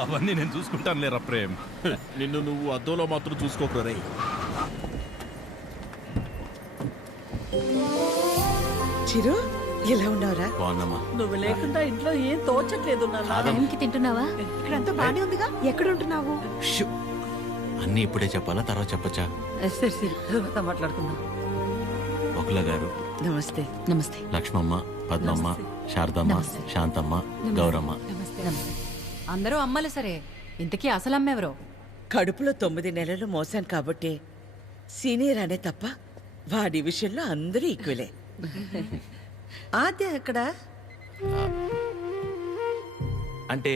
అవన్నీ నేను చూసుకుంటాను లేరా ప్రేమ్. నిన్ను నువ్వు అద్దంలో మాత్రం చూసుకోకరా రే. చిరు ఎలా ఉన్నావురా? బాగున్నామా? నువ్వు లేకుండా ఇంట్లో ఏం తోచట్లేదు నాన్న. టైంకి తింటున్నావా? ఇక్కడంతా బానే ఉందిగా. ఎక్కడ ఉంటున్నావు? అన్నీ ఇప్పుడే చెప్పాలా, తర్వాత చెప్పచ్చా? సరే సరే, తర్వాత మాట్లాడుకుందాం. ఒకల గారు, నమస్తే. నమస్తే. లక్ష్మమ్మ, పద్మమ్మ, శారదమ్మ, శాంతమ్మ, గౌరమ్మ. అందరూ అమ్మలే సరే, ఇంతకీ అసలు అమ్మెవరో? కడుపులో 9 నెలలు మోసాను కాబట్టి సీనియర్ అనే తప్ప వాడి విషయంలో అందరూ ఈక్వలే. ఆద్య ఎక్కడ? అంటే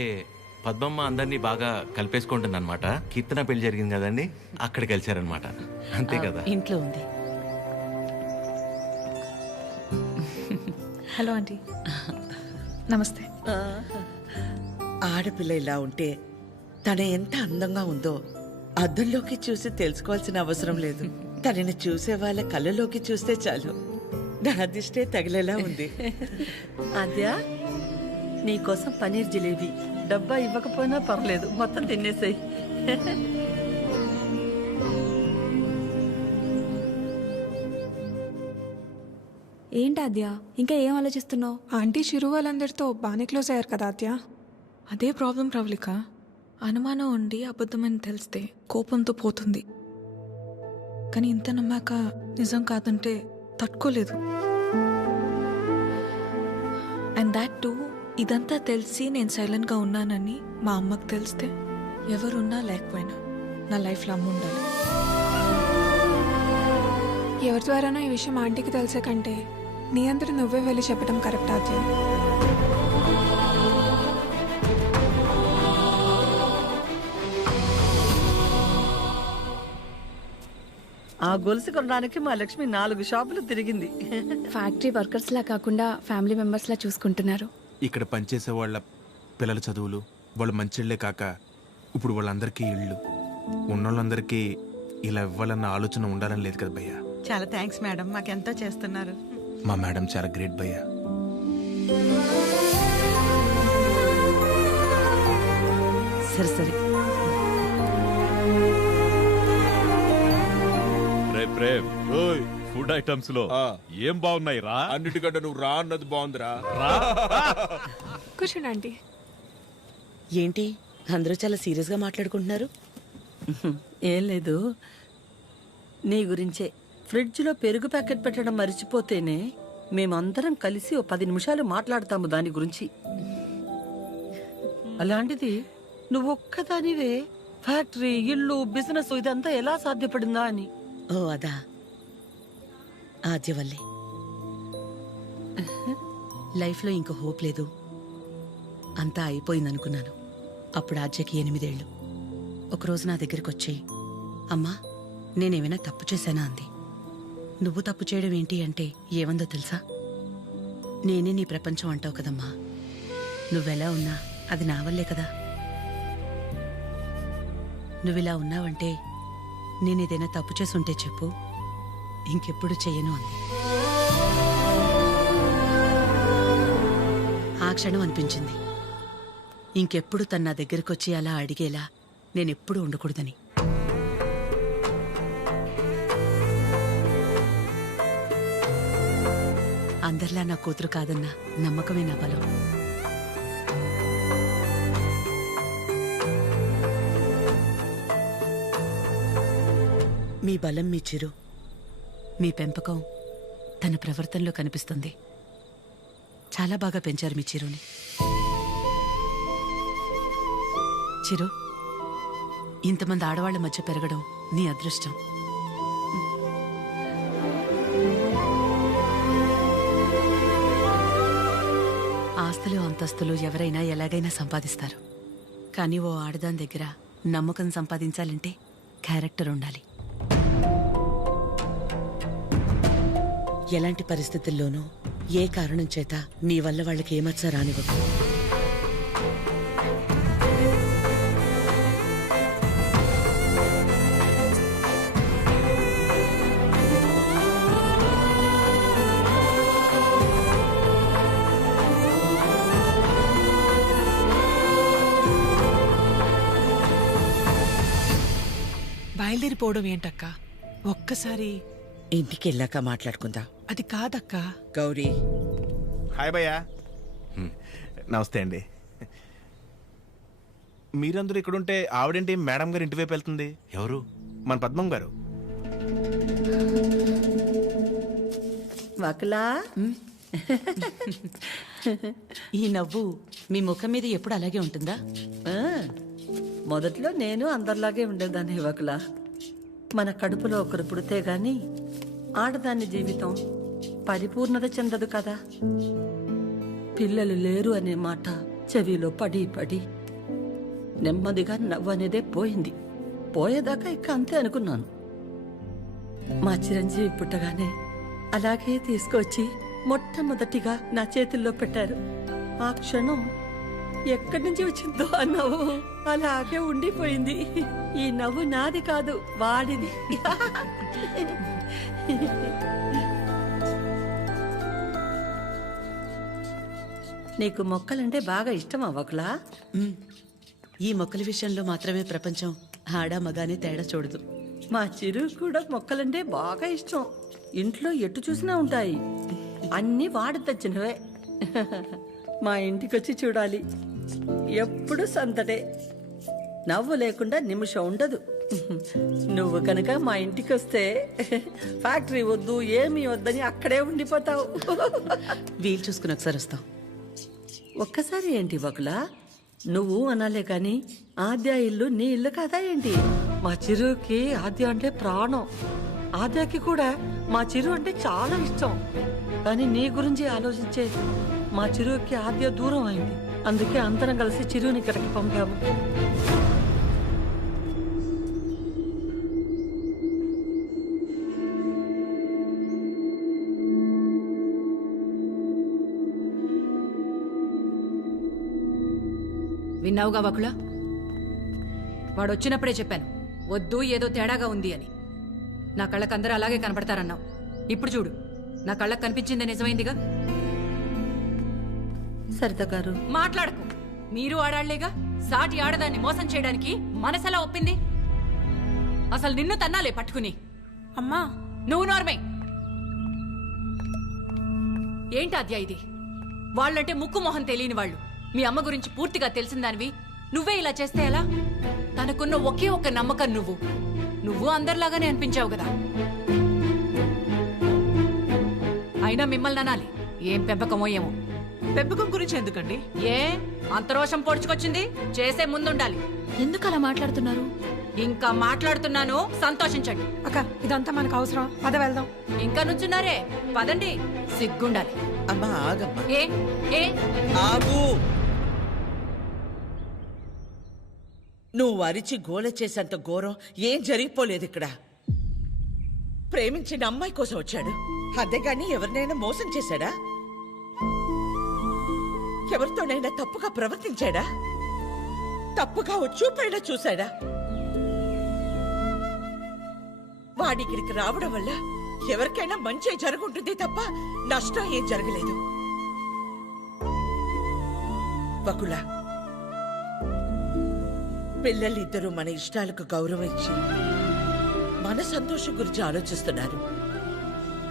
పద్మమ్మ అందరినీ బాగా కలిపేసుకుంటుంది అనమాట. కీర్తన పెళ్లి జరిగింది కదండి, అక్కడ కలిశారనమాట. అంతే కదా? ఇంట్లో ఉంది. Hello aunty. నమస్తే. ఆడపిల్ల ఇలా ఉంటే తన ఎంత అందంగా ఉందో అద్దంలోకి చూసి తెలుసుకోవాల్సిన అవసరం లేదు. తనని చూసే వాళ్ళ కళ్ళలోకి చూస్తే చాలు. నా దిష్టే తగిలేలా ఉంది. ఆద్య, నీకోసం పనీర్ జిలేబీ. డబ్బా ఇవ్వకపోయినా పర్లేదు, మొత్తం తినేసాయి. ఏంటి ఆద్య, ఇంకా ఏం ఆలోచిస్తున్నావు? ఆంటీ చిరు వాళ్ళందరితో బాగానే క్లోజ్ అయ్యారు కదా ఆద్య. అదే ప్రాబ్లం ప్రవళిక. అనుమానం ఉండి అబద్ధమని తెలిస్తే కోపంతో పోతుంది. కానీ ఇంత నమ్మాక నిజం కాదంటే తట్టుకోలేదు. అండ్ దాట్ టూ, ఇదంతా తెలిసి నేను సైలెంట్గా ఉన్నానని మా అమ్మకు తెలిస్తే ఎవరున్నా లేకపోయినా నా లైఫ్లో అమ్మ ఉండాలి. ఎవరి ద్వారానో ఈ విషయం ఆంటీకి తెలిసే కంటే నీ అందరూ నువ్వే వెళ్ళి చెప్పడం కరెక్ట్ ఆద్య. ఆ గొలుసు కొనడానికి మా లక్ష్మి 4 షాపులు తిరిగింది. ఫ్యాక్టరీ వర్కర్స్ లా కాకుండా ఫ్యామిలీ మెంబర్స్ లా చూసుకుంటున్నారు. ఇక్కడ పనిచేసే వాళ్ళ పిల్లల చదువులు, వాళ్ళ మంచిళ్లే కాక ఇప్పుడు వాళ్ళందరికీ ఇళ్ళు ఉన్నోళ్ళందరికీ ఇలా ఇవ్వాలన్న ఆలోచన ఉండాలని లేదు కదా భయ్యా. చాలా థ్యాంక్స్ మేడం, మాకెంతో చేస్తున్నారు. మా మేడం చాలా గ్రేట్ భయ్యా. సరే సరే. రే ప్రేమ్, ఫుడ్ ఐటమ్స్ లో ఏం బాగున్నాయి రా? అన్నిటికంటే నువ్వు రా అన్నది బాగుందిరా. కూర్చోండి ఆంటీ. ఏంటి అందరూ చాలా సీరియస్గా మాట్లాడుకుంటున్నారు? ఏం లేదు, నీ గురించే. ఫ్రిడ్జ్లో పెరుగు ప్యాకెట్ పెట్టడం మర్చిపోతేనే మేమందరం కలిసి ఓ 10 నిమిషాలు మాట్లాడతాము దాని గురించి. అలాంటిది నువ్వొక్కదానివే ఫ్యాక్టరీ, ఇల్లు, బిజినెస్ ఇదంతా ఎలా సాధ్యపడిందా అని. ఓ అదా, ఆద్య వల్లే. లైఫ్లో ఇంక హోప్ లేదు, అంతా అయిపోయిందనుకున్నాను. అప్పుడు ఆద్యకి 8 ఏళ్ళు. ఒకరోజు నా దగ్గరికి వచ్చి, అమ్మా నేనేమైనా తప్పు చేశానా అంది. నువ్వు తప్పు చేయడం ఏంటి అంటే ఏమందో తెలుసా? నేనే నీ ప్రపంచం అంటావు కదమ్మా, నువ్వెలా ఉన్నా అది నా వల్లే కదా. నువ్విలా ఉన్నావంటే నేనేదైనా తప్పు చేసుంటే చెప్పు, ఇంకెప్పుడు చెయ్యను అంది. ఆ క్షణం అనిపించింది ఇంకెప్పుడు తన నా దగ్గరికి వచ్చి అలా అడిగేలా నేనెప్పుడు ఉండకూడదని. అందరిలా నా కూతురు కాదన్న నమ్మకమే నా బలం. మీ బలం మీ చిరు, మీ పెంపకం తన ప్రవర్తనలో కనిపిస్తుంది. చాలా బాగా పెంచారు మీ చిరుని. చిరు, ఇంతమంది ఆడవాళ్ల మధ్య పెరగడం నీ అదృష్టం. ఆస్తులు అంతస్తులు ఎవరైనా ఎలాగైనా సంపాదిస్తారు, కానీ ఓ ఆడదాని దగ్గర నమ్మకం సంపాదించాలంటే క్యారెక్టర్ ఉండాలి. ఎలాంటి పరిస్థితుల్లోనూ ఏ కారణం చేత నీ వల్ల వాళ్ళకి ఏమచ్చా రానివ్వదు. బయలుదేరిపోవడం ఏంటక్క? ఒక్కసారి ఇంటికి వెళ్ళాక మాట్లాడుకుందాం. అది కాదక్క. గౌరీ, హాయ్ భయ్యా. నమస్తే అండి. మీరందరూ ఇక్కడుంటే ఆవిడేంటి మేడం గారు ఇంటి వైపు వెళ్తుంది? ఎవరు? మన పద్మం గారు. వకులా, ఈ నవ్వు మీ ముఖం మీద ఎప్పుడు అలాగే ఉంటుందా? ఆ, మొదట్లో నేను అందరిలాగే ఉండేదాన్ని వకులా. మన కడుపులో ఒకరు పుడితే గాని ఆడదాని జీవితం పరిపూర్ణత చెందదు కదా. పిల్లలు లేరు అనే మాట చెవిలో పడి పడి నెమ్మదిగా నవ్వు అనేదే పోయింది. పోయేదాకా ఇక అంతే అనుకున్నాను. మా చిరంజీవి పుట్టగానే అలాగే తీసుకొచ్చి మొట్టమొదటిగా నా చేతుల్లో పెట్టారు. ఆ క్షణం ఎక్కడి నుంచి వచ్చిందో ఆ నవ్వు అలాగే ఉండిపోయింది. ఈ నవ్వు నాది కాదు, వాడిది. నీకు మొక్కలంటే బాగా ఇష్టమా వకులా? ఈ మొక్కల విషయంలో మాత్రమే ప్రపంచం ఆడా మగానే తేడా చూడదు. మా చిరు కూడా మొక్కలంటే బాగా ఇష్టం. ఇంట్లో ఎటు చూసినా ఉంటాయి. అన్నీ వాడు తెచ్చినవే. మా ఇంటికొచ్చి చూడాలి. ఎప్పుడు సందడే. నవ్వు లేకుండా నిమిషం ఉండదు. నువ్వు కనుక మా ఇంటికి వస్తే ఫ్యాక్టరీ వద్దు ఏమీ వద్దని అక్కడే ఉండిపోతావు. వీలు చూసుకుని ఒకసారి వస్తాం. ఒక్కసారి ఏంటి వకులా? నువ్వు అనాలే కాని ఆద్య ఇల్లు నీ ఇల్లు కాదా ఏంటి? మా చిరుకి ఆద్య అంటే ప్రాణం. ఆద్యకి కూడా మా చిరు అంటే చాలా ఇష్టం. కానీ నీ గురించి ఆలోచించే మా చిరుకి ఆద్య దూరం అయింది. అందుకే అందరం కలిసి చిరుని ఇక్కడికి పంపాము. విన్నావుగా వకుల? వాడు వచ్చినప్పుడే చెప్పాను, వద్దు ఏదో తేడాగా ఉంది అని. నా కళ్ళకు అందరూ అలాగే కనపడతారన్నావు. ఇప్పుడు చూడు, నా కళ్ళకు కనిపించింది నిజమైందిగా. సరిత గారు, మాట్లాడకు. మీరు ఆడాళ్లేగా. సాటి ఆడదాన్ని మోసం చేయడానికి మనసెలా ఒప్పింది? అసలు నిన్ను తన్నాలే పట్టుకుని. అమ్మా, నువ్వు నోర్మే. ఏంటి అద్యా ఇది? వాళ్ళంటే ముక్కు మొహం తెలియని వాళ్ళు. మీ అమ్మ గురించి పూర్తిగా తెలిసిందానివి నువ్వే ఇలా చేస్తే ఎలా? తనకున్న ఒకే ఒక్క నమ్మకం నువ్వు అందరిలాగానే అనిపించావు కదా. అయినా మిమ్మల్ని అనాలి. ఏం పెంపకమో ఏమో. పెంపకం గురించి ఎందుకండి? ఏ అంత రోషం పొడుచుకొచ్చింది? చేసే ముందుండాలి. ఎందుకు అలా మాట్లాడుతున్నారు? ఇంకా మాట్లాడుతున్నాను, సంతోషించండి. అక్క, ఇదంతా మనకు అవసరం. పద వెళ్దాం. ఇంకా నుంచున్నారే, పదండి. సిగ్గుండాలి. అమ్మా ఆగమ్మా, ఏ ఏ ఆగు. నువ్వు అరిచి గోల చేసేంత ఘోరం ఏం జరిగిపోలేదు ఇక్కడ. ప్రేమించిన అమ్మాయి కోసం వచ్చాడు, అంతేగాని ఎవరినైనా మోసం చేశాడా? ఎవరితోనైనా తప్పుగా ప్రవర్తించాడా? తప్పుగా చూపైనా చూశాడా? వాడిక్కడికి రావడం వల్ల ఎవరికైనా మంచి జరుగుంటుంది తప్ప నష్టం ఏం జరగలేదు. వకుల, పిల్లలిద్దరూ మన ఇష్టాలకు గౌరవం ఇచ్చి మన సంతోషం గురించి ఆలోచిస్తున్నారు.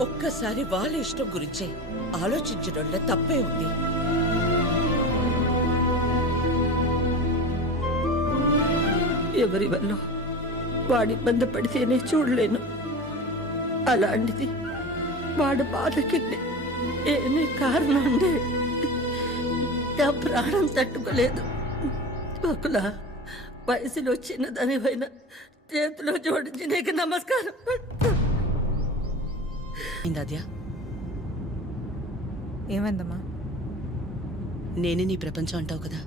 ఒక్కసారి వాళ్ళ ఇష్టం గురించే ఆలోచించడంలో తప్పే ఉంది. ఎవరి వల్ల వాడి ఇబ్బంది పడితేనే చూడలేను. అలాంటిది వాడు బాధకి ఏమీ కారణం ఉండే నా ప్రాణం తట్టుకోలేదు. ఒకలా వయసులో చిన్నదానివైనా చేతిలో జోడించి నీకు నమస్కారం. అద్యా, ఏమైందమ్మా? నేనే నీ ప్రపంచం అంటావు కదా.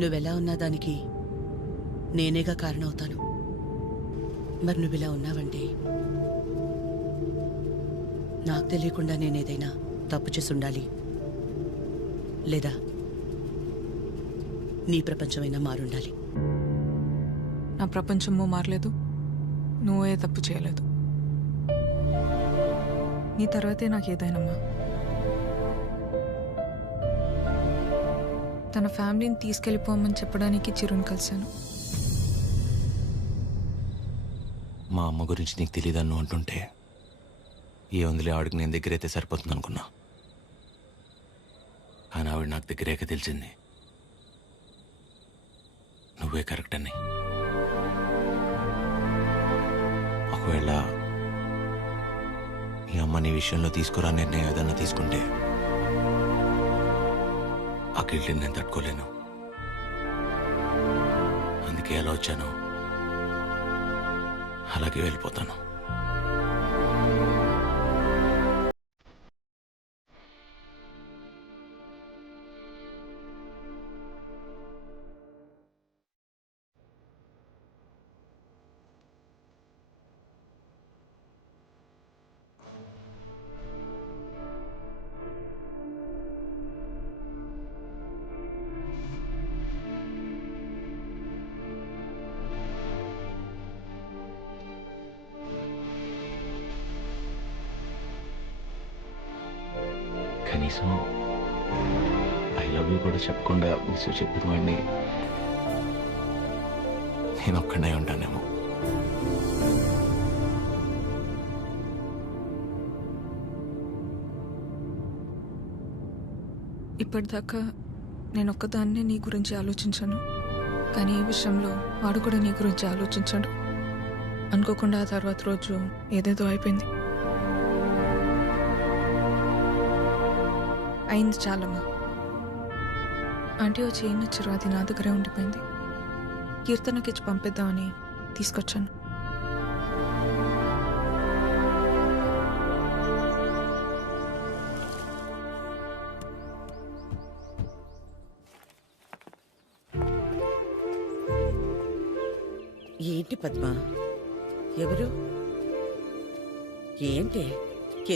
నువ్వెలా ఉన్నా దానికి నేనేగా కారణమవుతాను. మరి నువ్విలా ఉన్నావంటే నాకు తెలియకుండా నేనేదైనా తప్పు చేసి ఉండాలి, లేదా నీ ప్రపంచమైనా మారుండాలి. నా ప్రపంచము మారలేదు, నువ్వే తప్పు చేయలేదు. నీ తర్వాతే నాకు ఏదైనమ్మా. తన ఫ్యామిలీని తీసుకెళ్ళిపోమని చెప్పడానికి చిరుని కలిశాను. మా అమ్మ గురించి నీకు తెలియదన్ను అంటుంటే ఏ వందలే ఆవిడకి నేను దగ్గరైతే సరిపోతుంది అనుకున్నా. కానీ ఆవిడ నాకు దగ్గరేక తెలిసింది నువ్వే కరెక్ట్ అని. ఒకవేళ ఈ అమ్మ నీ విషయంలో తీసుకురా నిర్ణయం ఏదన్నా తీసుకుంటే ఆ గిల్ట్ని నేను తట్టుకోలేను. అందుకే ఎలా వచ్చాను అలాగే వెళ్ళిపోతాను. కనీసం ఐ లవ్ యూ కూడా చెప్పకుండా మిస్ చెప్పిన వాడిని నేను ఒక్కడే ఉంటానేమో. ఇప్పటిదాకా నేను ఒక్కదాన్నే నీ గురించి ఆలోచించాను, కానీ ఈ విషయంలో వాడు కూడా నీ గురించి ఆలోచించాడు. అనుకోకుండా ఆ తర్వాత రోజు ఏదేదో అయిపోయింది. అయింది చాలమ్మా. ఆంటీ వచ్చి ఏం నచ్చారు అది నా దగ్గరే ఉండిపోయింది. కీర్తనకి ఇచ్చి పంపిద్దామని తీసుకొచ్చాను. ఏంటి పద్మ? ఎవరు? ఏంటి?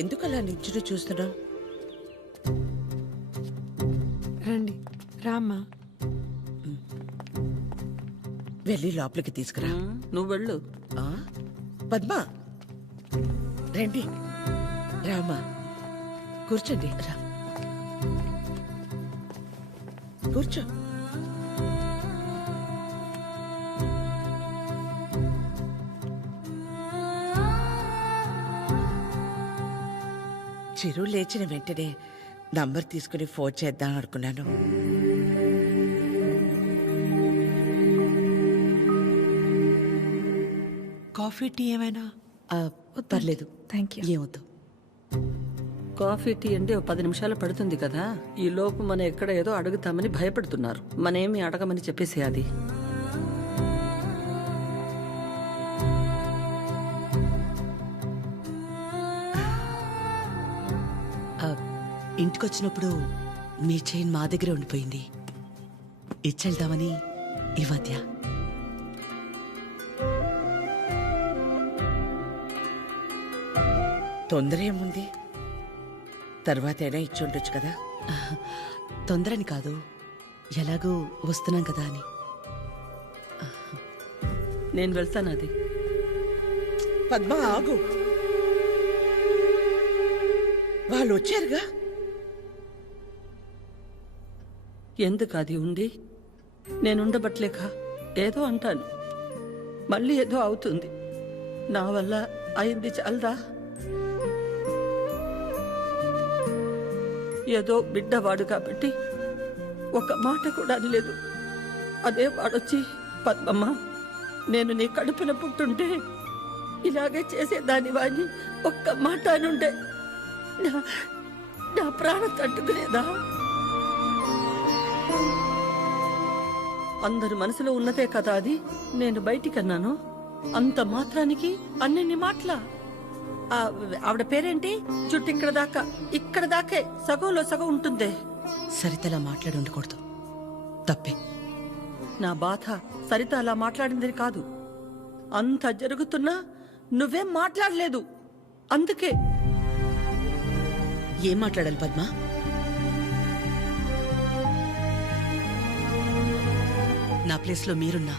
ఎందుకు అలా నించుని చూస్తున్నావు? రండి రామ్మా. వెళ్ళి లోపలికి తీసుకురా. నువ్వు వెళ్ళు. ఆ? పద్మ రండి, రామా కూర్చోండి. రా కూర్చో. చిరు లేచిన వెంటనే నంబర్ తీసుకుని ఫోన్ చేద్దాం అనుకున్నాను. కాఫీ టీ ఏమైనా? పర్లేదు, థ్యాంక్ యూ. ఏమొద్దు. కాఫీ టీ అంటే 10 నిమిషాలు పడుతుంది కదా. ఈ లోపు మనం ఎక్కడ ఏదో అడుగుతామని భయపడుతున్నారు. మనేమి అడగమని చెప్పేసి అది. ఇంటికొచ్చినప్పుడు మీ చైన్ మా దగ్గరే ఉండిపోయింది, ఇచ్చెళ్దామని ఈ మధ్య. తొందర ఏముంది? తర్వాత అయినా ఇచ్చి ఉండొచ్చు కదా. తొందరని కాదు, ఎలాగూ వస్తున్నాం కదా అని. నేను వెళ్తాను అది. పద్మ ఆగు, వాళ్ళు వచ్చారుగా. ఎందుకు అది ఉండి నేనుండబట్లేక ఏదో అంటాను, మళ్ళీ ఏదో అవుతుంది. నా వల్ల అయింది చాలదా? ఏదో బిడ్డవాడు కాబట్టి ఒక మాట కూడా అనలేదు. అదే వాడొచ్చి పద్మమ్మ నేను నీ కడుపున పుట్టుంటే ఇలాగే చేసేదాని వాడిని ఒక్క మాట అనుండే నా ప్రాణం తట్టుకునేదా? అందరి మనసులో ఉన్నదే కదా అది. నేను బయటికన్నాను, అంత మాత్రానికి అన్నెన్ని మాటలా? ఆవిడ పేరేంటి? జుట్టు ఇక్కడ దాకే సగంలో సగం ఉంటుందే. సరితలా మాట్లాడి ఉండకూడదు, తప్పే. నా బాధ సరిత అలా మాట్లాడింది కాదు. అంత జరుగుతున్నా నువ్వేం మాట్లాడలేదు. అందుకే. ఏం మాట్లాడాలి పద్మ? నా ప్లేస్లో మీరున్నా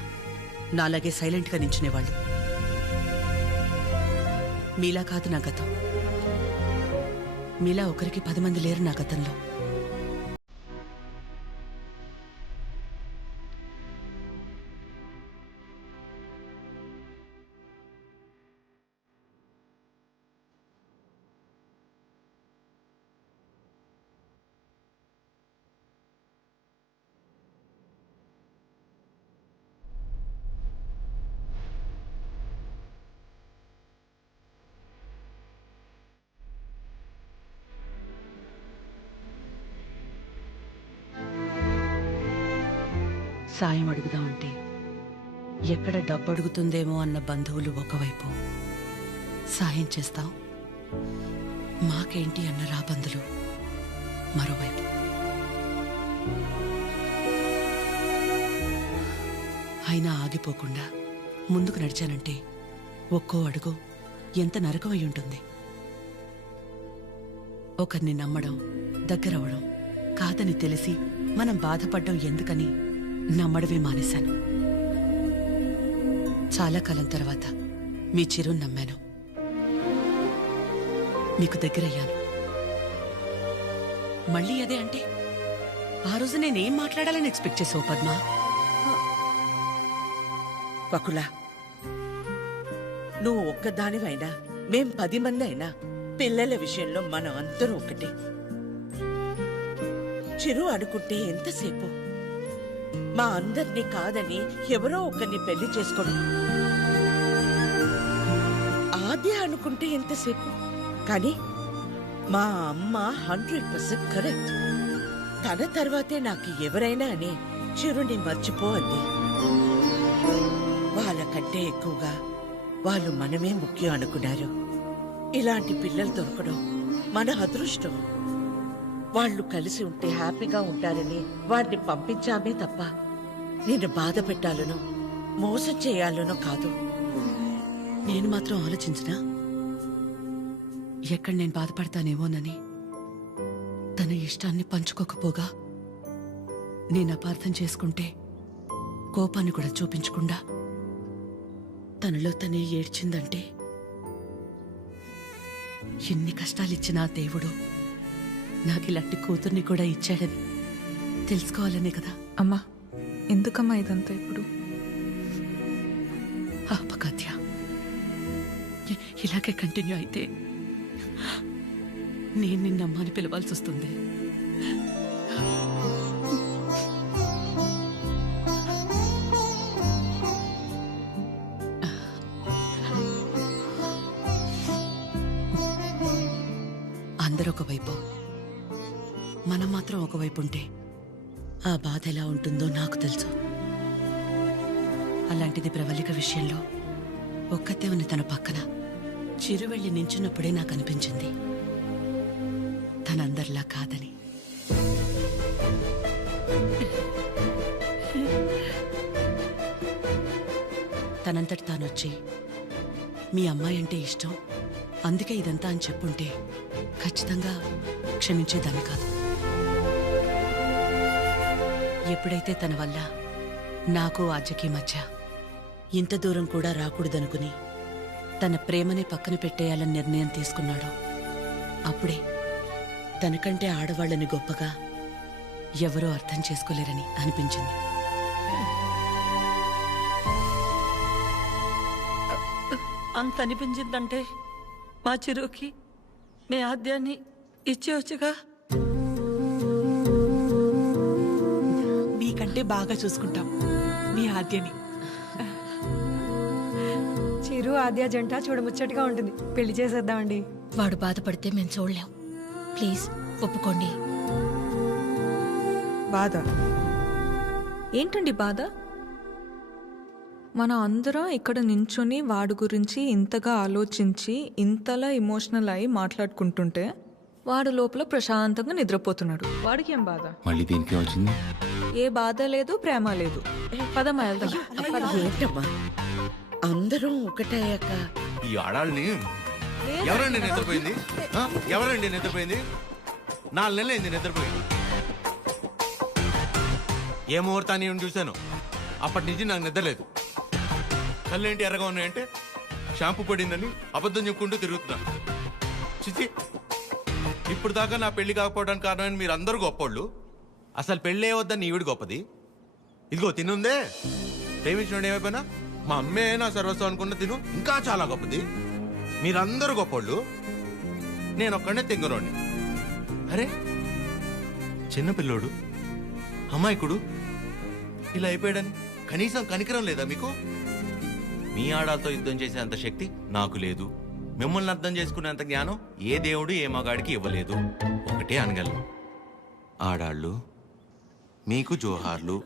నాలాగే సైలెంట్గా నించునేవాళ్ళు. మీలా కాదు నా గతం. మీలా ఒకరికి 10 మంది లేరు నా గతంలో. సాయం అడుగుదామంటే ఎక్కడ డబ్బు అడుగుతుందేమో అన్న బంధువులు ఒకవైపు, సాయం చేస్తాం మాకేంటి అన్న రాబందులు మరోవైపు. అయినా ఆగిపోకుండా ముందుకు నడిచానంటే ఒక్కో అడుగు ఎంత నరకం అయి ఉంటుంది. ఒకరిని నమ్మడం, దగ్గరవడం కాదని తెలిసి మనం బాధపడ్డం ఎందుకని నమ్మడమే మానేశాను. చాలా కాలం తర్వాత మీ చిరుని నమ్మాను, మీకు దగ్గరయ్యాను. మళ్ళీ అదే అంటే ఆ రోజు నేనేం మాట్లాడాలని ఎక్స్పెక్ట్ చేసావు పద్మ? వకుల, నువ్వు ఒక్కదానివైనా మేం 10 మంది అయినా పిల్లల విషయంలో మనం అందరూ ఒకటే. చిరు అనుకుంటే ఎంతసేపు మా అందరినీ కాదని ఎవరో ఒకరిని పెళ్లి చేసుకోవడం, ఆద్య అనుకుంటే ఎంతసేపు. కానీ మా అమ్మ 100% కరెక్ట్. తన తర్వాతే నాకు ఎవరైనా అని చిరుని మర్చిపో అంది. వాళ్ళకంటే ఎక్కువగా వాళ్ళు మనమే ముఖ్యం అనుకున్నారు. ఇలాంటి పిల్లలు దొరకడం మన అదృష్టం. వాళ్ళు కలిసి ఉంటే హ్యాపీగా ఉంటారని వాడిని పంపించామే తప్ప నిన్ను బాధ పెట్టాలనో మోసం చేయాలనో కాదు. నేను మాత్రం ఆలోచించినా ఎక్కడ నేను బాధపడతానేమోనని. తన ఇష్టాన్ని పంచుకోకపోగా నేను అపార్థం చేసుకుంటే కోపాన్ని కూడా చూపించకుండా తనలో తనే ఏడ్చిందంటే ఎన్ని కష్టాలిచ్చినా దేవుడు నాకిలాంటి కూతుర్ని కూడా ఇచ్చాడని తెలుసుకోవాలనే కదా. అమ్మా, ఎందుకమ్మా ఇదంతా ఇప్పుడు? ఆపకాత్య, ఇలాగే కంటిన్యూ అయితే నేను నిన్నమ్మని పిలవాల్సి వస్తుంది. అందరూ ఒకవైపు, మనం మాత్రం ఒకవైపు ఉంటే ఆ బాధ ఎలా ఉంటుందో నాకు తెలుసు. అలాంటిది ప్రవళిక విషయంలో ఒక్కతే ఉన్న తన పక్కన చిరు వెళ్ళి నించున్నప్పుడే నాకు అనిపించింది తనందరిలా కాదని. తనంతటి తానొచ్చి మీ అమ్మాయి అంటే ఇష్టం అందుకే ఇదంతా అని చెప్పుంటే ఖచ్చితంగా క్షమించేదాన్ని కాదు. ఎప్పుడైతే తన వల్ల నాకు ఆద్యకి మధ్య ఇంత దూరం కూడా రాకూడదనుకుని తన ప్రేమని పక్కన పెట్టేయాలని నిర్ణయం తీసుకున్నాడో అప్పుడే తనకంటే ఆడవాళ్ళని గొప్పగా ఎవరూ అర్థం చేసుకోలేరని అనిపించింది. అంత అనిపించిందంటే మా చిరుకి మీ ఆద్యాన్ని ఇచ్చేవచ్చుగా. మీకంటే బాగా చూసుకుంటాం మీ ఆద్యని. చిరు ఆద్య జంట చూడముచ్చటగా ఉంటుంది. పెళ్లి చేసేద్దామండి. వాడు బాధపడితే మేము చూడలేం. ప్లీజ్ ఒప్పుకోండి. బాధ ఏంటండి? బాధ మన అందరం ఇక్కడ నించుని వాడి గురించి ఇంతగా ఆలోచించి ఇంతలా ఎమోషనల్ అయి మాట్లాడుకుంటుంటే వాడు లోపల ప్రశాంతంగా నిద్రపోతున్నాడు. వాడికి ఏం బాధ? మళ్ళీ దీనికి వచ్చింది. ఏ బాధ లేదు, ప్రేమ లేదు. పదమ్మా వెళ్దాం. ఏంటమ్మా అందరం ఒకటయ్యాక ఈ ఆడాళ్ళని ఎవరండి నిద్రపోయింది? ఎవరండి నిద్రపోయింది? 4 నెలలు అయింది నిద్రపోయింది. ఏ ముహూర్తాన్ని చూశాను అప్పటి నుంచి నాకు నిద్రలేదు. కళ్ళేంటి ఎర్రగా ఉన్నాయంటే షాంపూ పడిందని అబద్ధం చెప్పుకుంటూ తిరుగుతున్నా. చిచి, ఇప్పుడు దాకా నా పెళ్లి కాకపోవడానికి కారణమైన మీరు అందరూ గొప్పోళ్ళు. అసలు పెళ్ళే వద్దని ఈవిడ గొప్పది. ఇదిగో తినుందే, ప్రేమించినోడు ఏమైపోయినా మా అమ్మే నా సర్వస్వం అనుకున్న తిను ఇంకా చాలా గొప్పది. మీరందరూ గొప్పోళ్ళు, నేను ఒక్కడే తెంగరోని. అరే చిన్నపిల్లోడు, అమాయకుడు ఇలా అయిపోయాడని కనీసం కనికరం లేదా మీకు? మీ ఆడాలతో యుద్ధం చేసేంత శక్తి నాకు లేదు. మిమ్మల్ని అర్థం చేసుకునేంత జ్ఞానం ఏ దేవుడు ఏ మగాడికి ఇవ్వలేదు. ఒకటే అనగలను, ఆడాళ్ళు మీకు జోహార్లు.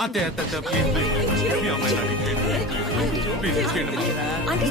అత్తయ్య అత్తయ్య ప్లీజ్ ప్లీజ్ మీ అమ్మాయి నాకు ఇచ్చేయండి. ప్లీజ్ ఇచ్చేయండి అమ్మా. అంటే